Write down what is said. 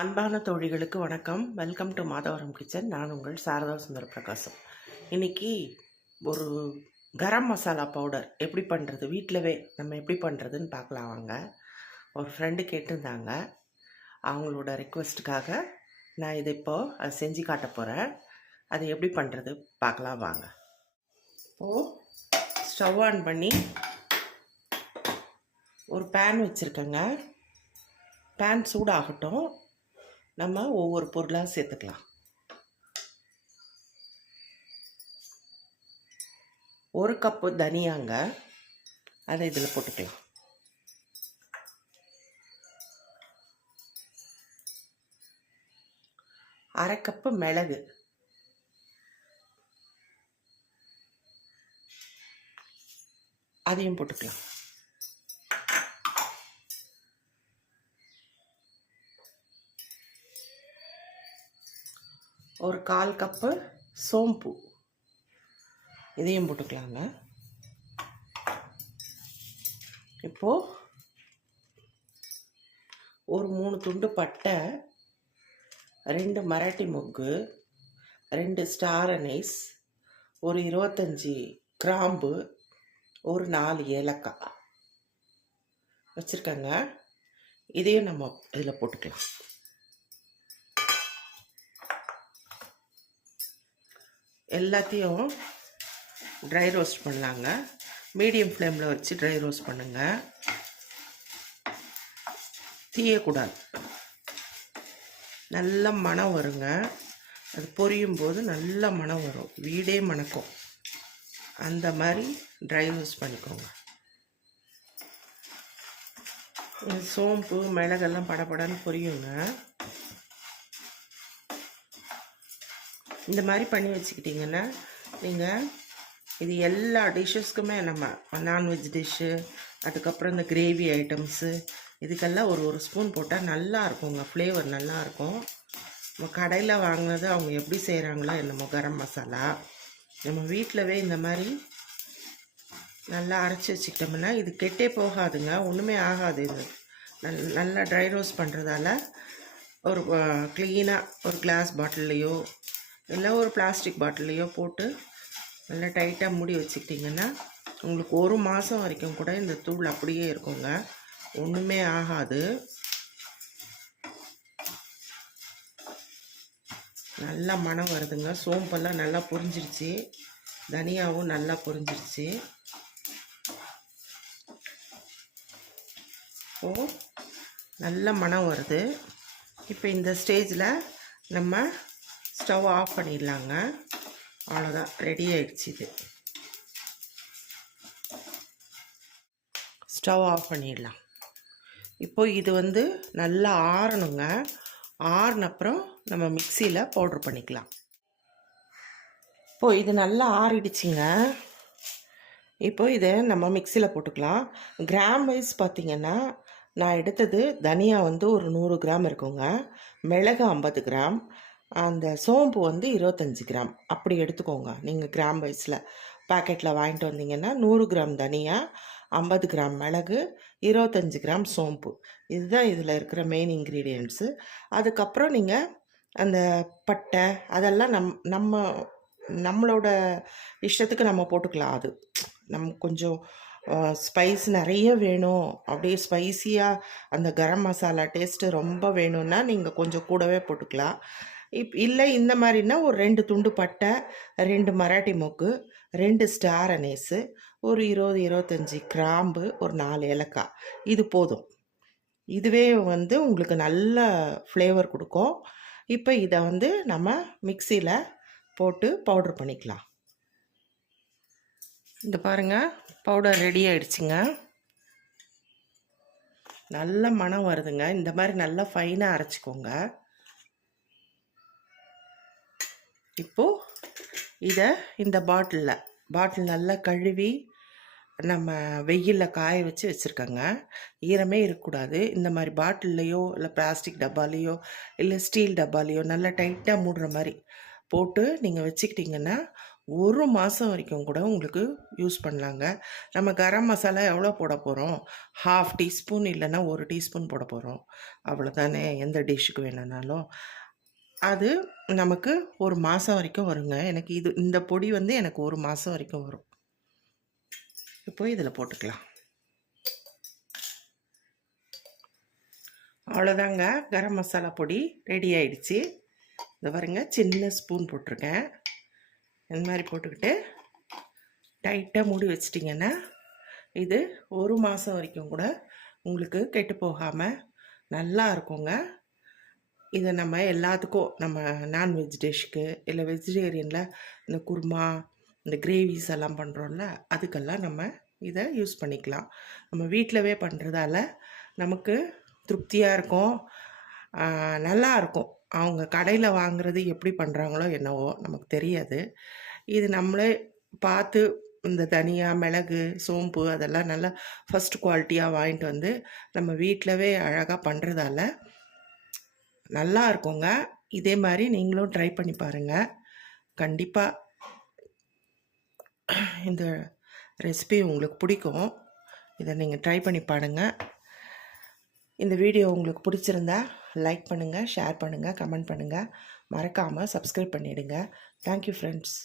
அன்பான தோழிகளுக்கு வணக்கம். Welcome to Madhavaram kitchen. நான் உங்கள் சாரதா சுந்தர பிரகாசம். இன்றைக்கி ஒரு கரம் மசாலா பவுடர் எப்படி பண்ணுறது, வீட்டிலவே நம்ம எப்படி பண்ணுறதுன்னு பார்க்கலாம் வாங்க. ஒரு ஃப்ரெண்டு கேட்டிருந்தாங்க. அவங்களோட ரெக்வெஸ்ட்டுக்காக நான் இதை இப்போது அதை செஞ்சு காட்ட போகிறேன். அது எப்படி பண்ணுறது பார்க்கலாம் வாங்க. இப்போது ஸ்டவ் ஆன் பண்ணி ஒரு பேன் வச்சுருக்கேங்க. பேன் சூடாகட்டும். நம்ம ஒவ்வொரு பொருளாக சேர்த்துக்கலாம். ஒரு கப்பு தனியாங்க, அதை இதில் போட்டுக்கலாம். அரை கப்பு மிளகு, அதையும் போட்டுக்கலாம். ஒரு 1/4 கப்பு சோம்பு, இதையும் போட்டுக்கலாங்க. இப்போது ஒரு 3 துண்டு பட்டை, 2 மராட்டி மொக்கு, 2 ஸ்டார் அனீஸ், ஒரு 25 கிராம்பு, ஒரு 4 ஏலக்காய் வச்சுருக்கேங்க. இதையும் நம்ம இதில் போட்டுக்கலாம். எல்லாத்தையும் ட்ரை ரோஸ்ட் பண்ணலாங்க. மீடியம் ஃப்ளேமில் வச்சு ட்ரை ரோஸ்ட் பண்ணுங்கள். தீயக்கூடாது. நல்ல மணம் வருங்க. அது பொரியும் போது நல்ல மணம் வரும், வீடே மணக்கும். அந்த மாதிரி ட்ரை ரோஸ்ட் பண்ணிக்கோங்க. சோம்பு மிளகெல்லாம் படப்படன்னு பொரியுங்க. இந்த மாதிரி பண்ணி வச்சுக்கிட்டிங்கன்னா நீங்கள் இது எல்லா டிஷ்ஷஸ்க்குமே, நம்ம நான்வெஜ் டிஷ்ஷு, அதுக்கப்புறம் இந்த கிரேவி ஐட்டம்ஸு, இதுக்கெல்லாம் ஒரு ஸ்பூன் போட்டால் நல்லா இருக்குங்க. ஃப்ளேவர் நல்லாயிருக்கும். நம்ம கடையில் வாங்கினது அவங்க எப்படி செய்கிறாங்களோ என்னமோ கரம் மசாலா, நம்ம வீட்டிலவே இந்த மாதிரி நல்லா அரைச்சி வச்சுக்கிட்டோம்னா இது கெட்டே போகாதுங்க, ஒன்றுமே ஆகாது. இது நல்லா ட்ரை ரோஸ்ட் பண்ணுறதால ஒரு க்ளீனாக ஒரு கிளாஸ் பாட்டில்லையோ இல்லை ஒரு பிளாஸ்டிக் பாட்டில்லையோ போட்டு நல்லா டைட்டாக மூடி வச்சுக்கிட்டிங்கன்னா உங்களுக்கு 1 மாதம் வரைக்கும் கூட இந்த தூள் அப்படியே இருக்குங்க, ஒன்றுமே ஆகாது. நல்லா மணம் வருதுங்க. சோம்பெல்லாம் நல்லா பொரிஞ்சிருச்சு, தனியாவும் நல்லா பொரிஞ்சிருச்சு. இப்போது நல்ல மணம் வருது. இப்போ இந்த ஸ்டேஜில் நம்ம ஸ்டவ் ஆஃப் பண்ணிடலாங்க. அவ்வளோதான், ரெடி ஆகிடுச்சு. இது ஸ்டவ் ஆஃப் பண்ணிடலாம். இப்போது இது நல்லா ஆறணுங்க. ஆறினப்புறம் நம்ம மிக்சியில் பவுட்ரு பண்ணிக்கலாம். இப்போது இது நல்லா ஆறிடுச்சிங்க. இப்போது இதை நம்ம மிக்சியில் போட்டுக்கலாம். கிராம் வைஸ் பார்த்திங்கன்னா நான் எடுத்தது தனியா ஒரு 100 கிராம் இருக்குங்க, மிளகு 50 கிராம், அந்த சோம்பு 25 கிராம், அப்படி எடுத்துக்கோங்க. நீங்கள் கிராம் வைஸில் பேக்கெட்டில் வாங்கிட்டு வந்தீங்கன்னா 100 கிராம் தனியா, 50 கிராம் மிளகு, 25 கிராம் சோம்பு, இதுதான் இதில் இருக்கிற மெயின் இன்க்ரீடியன்ட்ஸு. அதுக்கப்புறம் நீங்கள் அந்த பட்டை அதெல்லாம் நம்மளோட இஷ்டத்துக்கு நம்ம போட்டுக்கலாம். அது கொஞ்சம் ஸ்பைஸ் நிறைய வேணும், அப்படியே ஸ்பைஸியாக அந்த கரம் மசாலா டேஸ்ட்டு ரொம்ப வேணும்னா நீங்கள் கொஞ்சம் கூடவே போட்டுக்கலாம். இல்லை இந்த மாதிரினா ஒரு 2 துண்டு பட்டை, 2 மராட்டி மொக்கு, 2 ஸ்டார் அனீஸு, ஒரு 20-25 கிராம்பு, ஒரு 4 ஏலக்காய், இது போதும். இதுவே உங்களுக்கு நல்ல ஃப்ளேவர் கொடுக்கும். இப்போ இதை நம்ம மிக்சியில் போட்டு பவுட்ரு பண்ணிக்கலாம். இந்த பாருங்கள், பவுடர் ரெடி ஆகிடுச்சிங்க. நல்ல மணம் வருதுங்க. இந்த மாதிரி நல்லா ஃபைனாக அரைச்சிக்கோங்க. இப்போது இதை இந்த பாட்டில் நல்லா கழுவி நம்ம வெயிலில் காய வச்சு வச்சுருக்கோங்க. ஈரமே இருக்கக்கூடாது. இந்த மாதிரி பாட்டில்லையோ இல்லை பிளாஸ்டிக் டப்பாலேயோ இல்லை ஸ்டீல் டப்பாலேயோ நல்லா டைட்டாக மூடுற மாதிரி போட்டு நீங்கள் வச்சுக்கிட்டிங்கன்னா 1 மாதம் வரைக்கும் கூட உங்களுக்கு யூஸ் பண்ணலாங்க. நம்ம கரம் மசாலா எவ்வளோ போட போகிறோம்? 1/2 டீஸ்பூன் இல்லைன்னா 1 டீஸ்பூன் போட போகிறோம். அவ்வளோதானே, எந்த டிஷ்ஷுக்கு வேணும்னாலும். அது நமக்கு 1 மாதம் வரைக்கும் வருங்க. எனக்கு இந்த பொடி வந்து எனக்கு 1 மாதம் வரைக்கும் வரும். இப்போ இதில் போட்டுக்கலாம். அவ்வளோதாங்க, கரம் மசாலா பொடி ரெடி ஆயிடுச்சு. இதை பாருங்க, சின்ன ஸ்பூன் போட்டிருக்கேன். இந்த மாதிரி போட்டுக்கிட்டு டைட்டாக மூடி வச்சிட்டிங்கன்னா இது 1 மாதம் வரைக்கும் கூட உங்களுக்கு கெட்டு போகாமல் நல்லா இருக்குங்க. இதை நம்ம எல்லாத்துக்கும், நம்ம நான்வெஜ் டிஷ்க்கு இல்லை வெஜிடேரியனில் இந்த குருமா, இந்த கிரேவிஸ் எல்லாம் பண்ணுறோம்ல, அதுக்கெல்லாம் நம்ம இதை யூஸ் பண்ணிக்கலாம். நம்ம வீட்டிலவே பண்ணுறதால நமக்கு திருப்தியாக இருக்கும், நல்லா இருக்கும். அவங்க கடையில் வாங்குறது எப்படி பண்ணுறாங்களோ என்னவோ நமக்கு தெரியாது. இது நம்மளே பார்த்து இந்த தனியா, மிளகு, சோம்பு அதெல்லாம் நல்லா ஃபஸ்ட் குவாலிட்டியாக வாங்கிட்டு வந்து நம்ம வீட்டிலவே அழகாக பண்ணுறதால நல்லா இருக்குங்க. இதே மாதிரி நீங்களும் ட்ரை பண்ணி பாருங்கள். கண்டிப்பாக இந்த ரெசிபி உங்களுக்கு பிடிக்கும். இதை நீங்கள் ட்ரை பண்ணி பாருங்கள். இந்த வீடியோ உங்களுக்கு பிடிச்சிருந்தா லைக் பண்ணுங்கள், ஷேர் பண்ணுங்கள், கமெண்ட் பண்ணுங்கள். மறக்காமல் சப்ஸ்கிரைப் பண்ணிவிடுங்க. Thank you friends.